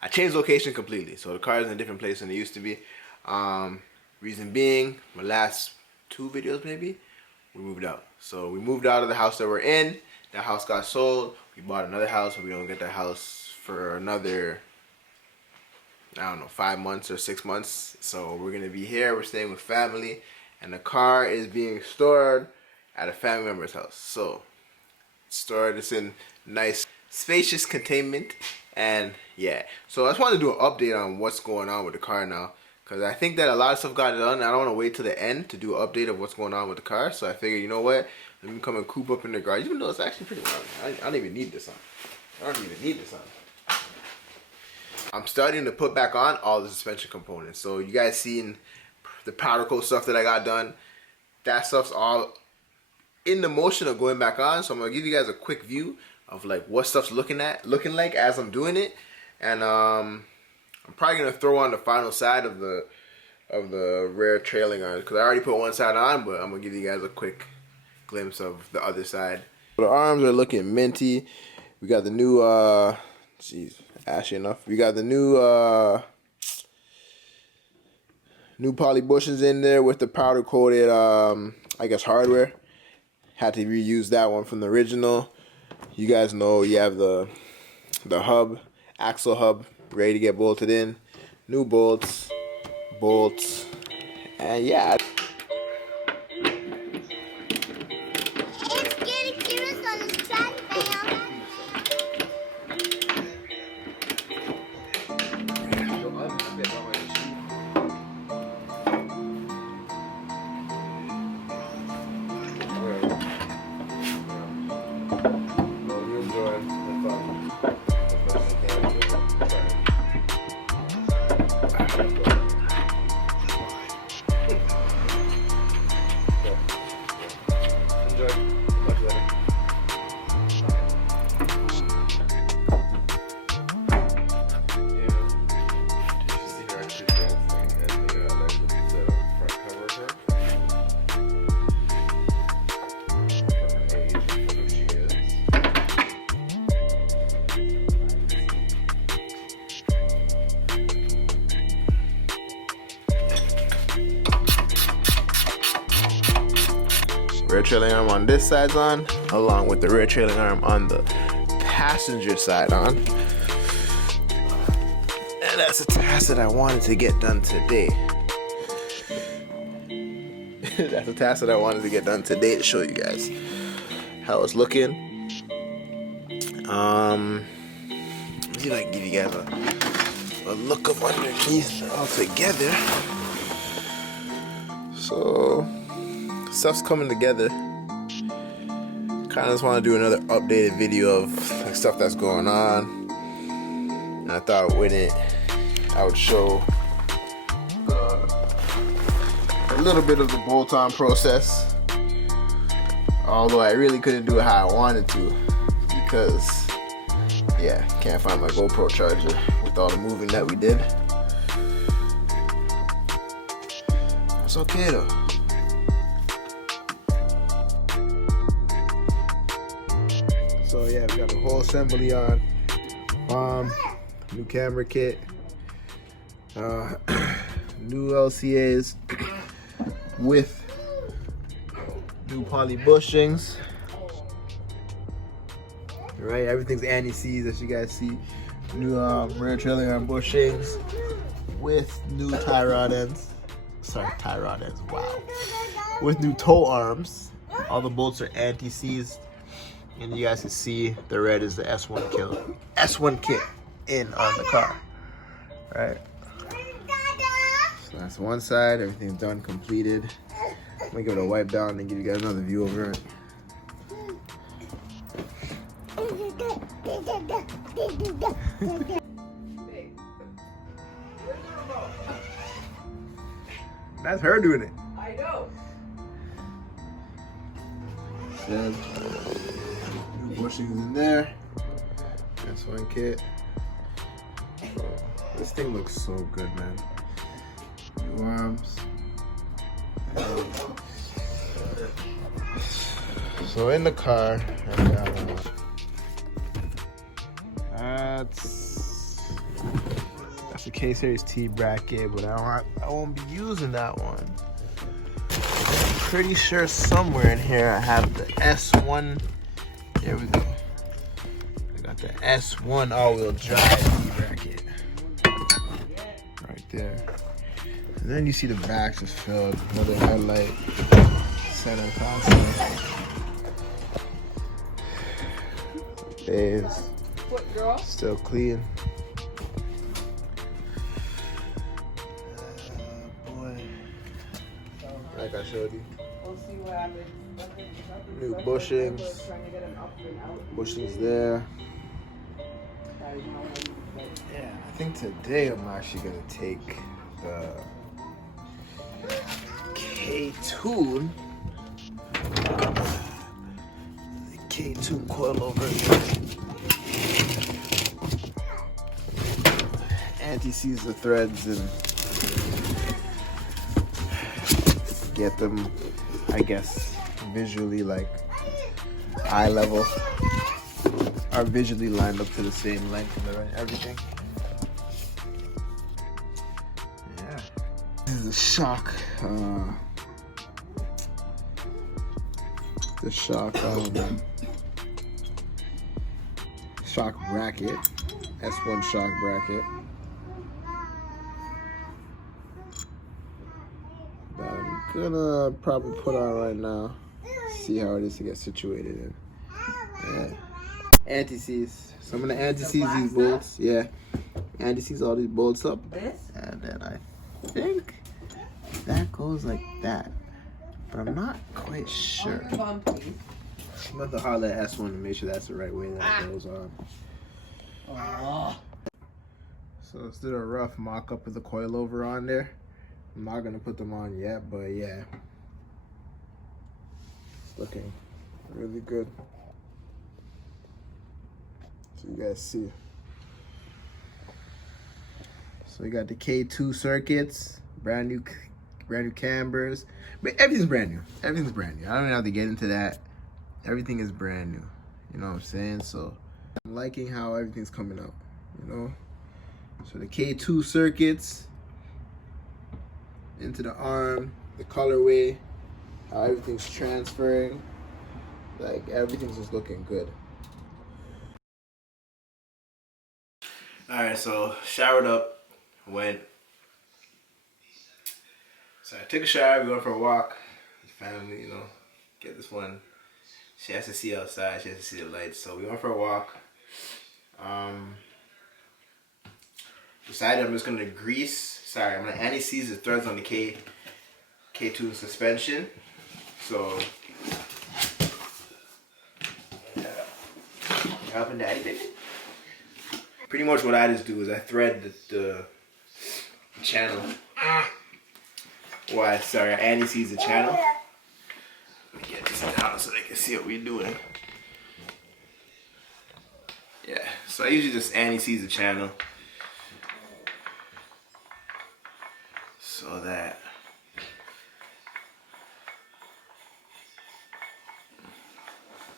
I changed location completely. So the car is in a different place than it used to be. Reason being, my last 2 videos maybe, we moved out. So we moved out of the house that we're in. That house got sold. We bought another house, but we don't get that house for another, I don't know, 5 months or 6 months. So we're gonna be here. We're staying with family, and the car is being stored at a family member's house. So it's stored. It's in nice, spacious containment, and yeah. So I just wanted to do an update on what's going on with the car now, because I think that a lot of stuff got done. I don't want to wait till the end to do an update of what's going on with the car. So I figured, you know what? Let me come and coop up in the garage. Even though it's actually pretty loud. I don't even need this on. I don't even need this on. I'm starting to put back on all the suspension components. So you guys seen the powder coat stuff that I got done. That stuff's all in the motion of going back on. So I'm gonna give you guys a quick view of like what stuff's looking like as I'm doing it. And I'm probably gonna throw on the final side of the rear trailing arms, because I already put one side on, but I'm gonna give you guys a quick glimpse of the other side. The arms are looking minty. We got the new jeez, ashy enough. We got the new poly bushings in there with the powder coated I guess hardware. Had to reuse that one from the original. You guys know you have the hub, axle hub, ready to get bolted in. New bolts, and yeah. Rear trailing arm on this side's on, along with the rear trailing arm on the passenger side on. And that's a task that I wanted to get done today. That's a task that I wanted to get done today to show you guys how it's looking. Let's see if I can give you guys a look of underneath all together. So stuff's coming together. Kind of just want to do another updated video of like stuff that's going on. And I thought with it, I would show a little bit of the bolt-on process. Although I really couldn't do it how I wanted to, because yeah, can't find my GoPro charger with all the moving that we did. It's okay though. So yeah, we got the whole assembly on. New camera kit, new LCAs with new poly bushings. Right, everything's anti-seize as you guys see. New rear trailing arm bushings with new tie rod ends. Sorry, tie rod ends. Wow. With new toe arms. All the bolts are anti-seized. And you guys can see the red is the S1 kit in on the car. Right? So that's one side, everything's done, completed. I'm gonna give it a wipe down and give you guys another view over it. That's her doing it. I know. New bushings in there. That's one kit. This thing looks so good, man. New arms. So in the car, I got that's the K-Series T bracket, but I won't be using that one. I'm pretty sure somewhere in here I have the S1. There we go. I got the S1 all-wheel drive T bracket. Right there. And then you see the backs is filled. Another headlight. Center console. Days. Still clean. Boy. Like I showed you. New bushings. Bushings there. Yeah, I think today I'm actually gonna take the K2 coilover. Anti-seize the threads and get them, I guess, visually like eye level, are visually lined up to the same length and everything. Yeah. This is the shock bracket, S1 shock bracket. That I'm gonna probably put on right now. See how it is to get situated in. Yeah. Anti-seize. So I'm gonna anti-seize these bolts. Yeah. Anti-seize all these bolts up. And then I think that goes like that. But I'm not quite sure. I'm about to holler at S1 to make sure that's the right way that it goes on. So let's do a rough mock-up of the coilover on there. I'm not gonna put them on yet, but yeah. It's looking really good. So you guys see. So we got the K2 circuits, brand new cambers. But everything's brand new. Everything's brand new. I don't even have to get into that. Everything is brand new. You know what I'm saying? So I'm liking how everything's coming out, you know? So the K2 circuits into the arm, the colorway, how everything's transferring. Like everything's just looking good. Alright, so showered up, went. So I took a shower, we went for a walk. Family, you know, get this one. She has to see outside, she has to see the lights. So we went for a walk. Decided I'm just gonna I'm gonna anti-seize the threads on the K2 suspension. So yeah. Helping daddy, baby. Pretty much what I just do is I thread the channel. I anti-seize the channel. Let me get this down so they can see what we're doing. Yeah, so I usually just anti-seize the channel so that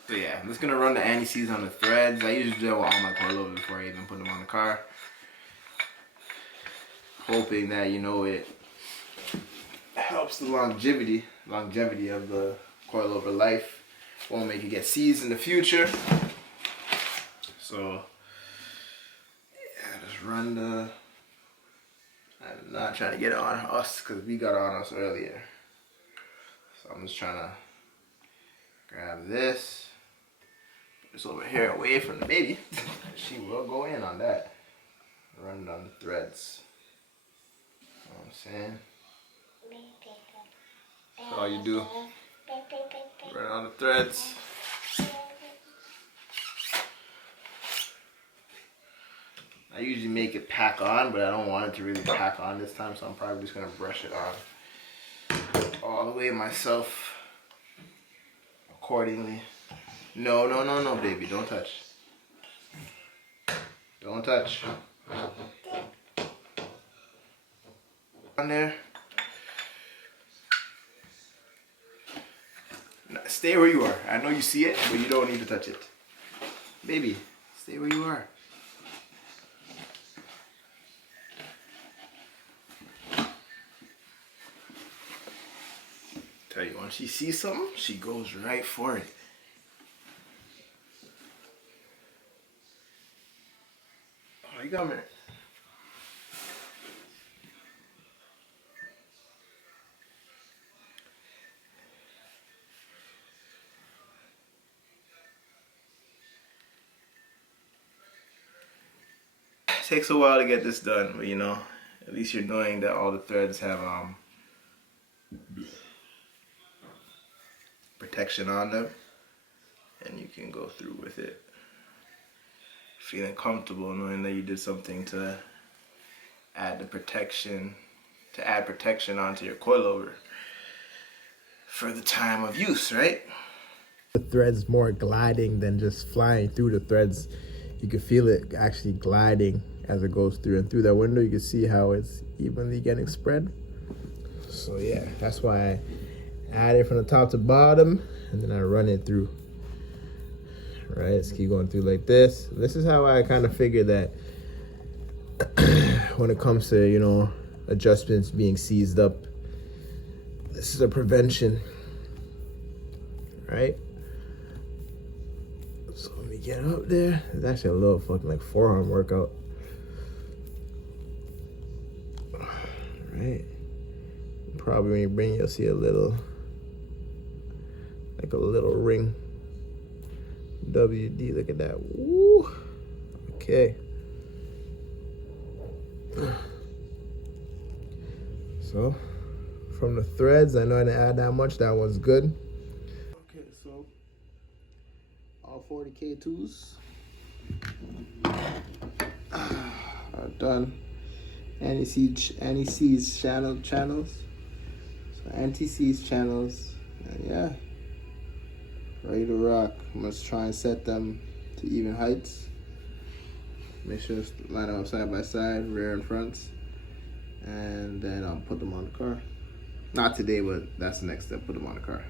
yeah, I'm just gonna run the anti-seize on the threads. I usually do that with all my coilovers before I even put them on the car, hoping that, you know, it helps the longevity of the coilover life. Won't make it get seized in the future. So yeah, just run the. I'm not trying to get it on us because we got on us earlier. So I'm just trying to grab this. Put this over here away from the baby. She will go in on that. Run it on the threads. You know what I'm saying? That's all you do. Run it on the threads. I usually make it pack on, but I don't want it to really pack on this time, so I'm probably just gonna brush it on all the way myself accordingly. No, baby, don't touch. Don't touch. On there. Stay where you are. I know you see it, but you don't need to touch it. Baby, stay where you are. Right, once she sees something, she goes right for it. Oh, you got me. It takes a while to get this done, but you know, at least you're knowing that all the threads have protection on them, and you can go through with it feeling comfortable knowing that you did something to add the protection, onto your coilover for the time of use, right? The thread's more gliding than just flying through the threads. You can feel it actually gliding as it goes through, and through that window you can see how it's evenly getting spread. So yeah, that's why I add it from the top to bottom, and then I run it through. Right, let's keep going through like this. This is how I kind of figure that when it comes to, you know, adjustments being seized up, this is a prevention, right? So let me get up there. It's actually a little fucking like forearm workout. Right. Probably when you bring it, you'll see a little, like a little ring. WD, look at that. Woo. Okay. So, from the threads, I know I didn't add that much. That was good. Okay, so all 40K2s are done. Anti-seize channels. So anti-seize channels, and yeah, ready to rock. I'm gonna try and set them to even heights. Make sure to line them up side by side, rear and fronts, and then I'll put them on the car. Not today, but that's the next step. Put them on the car.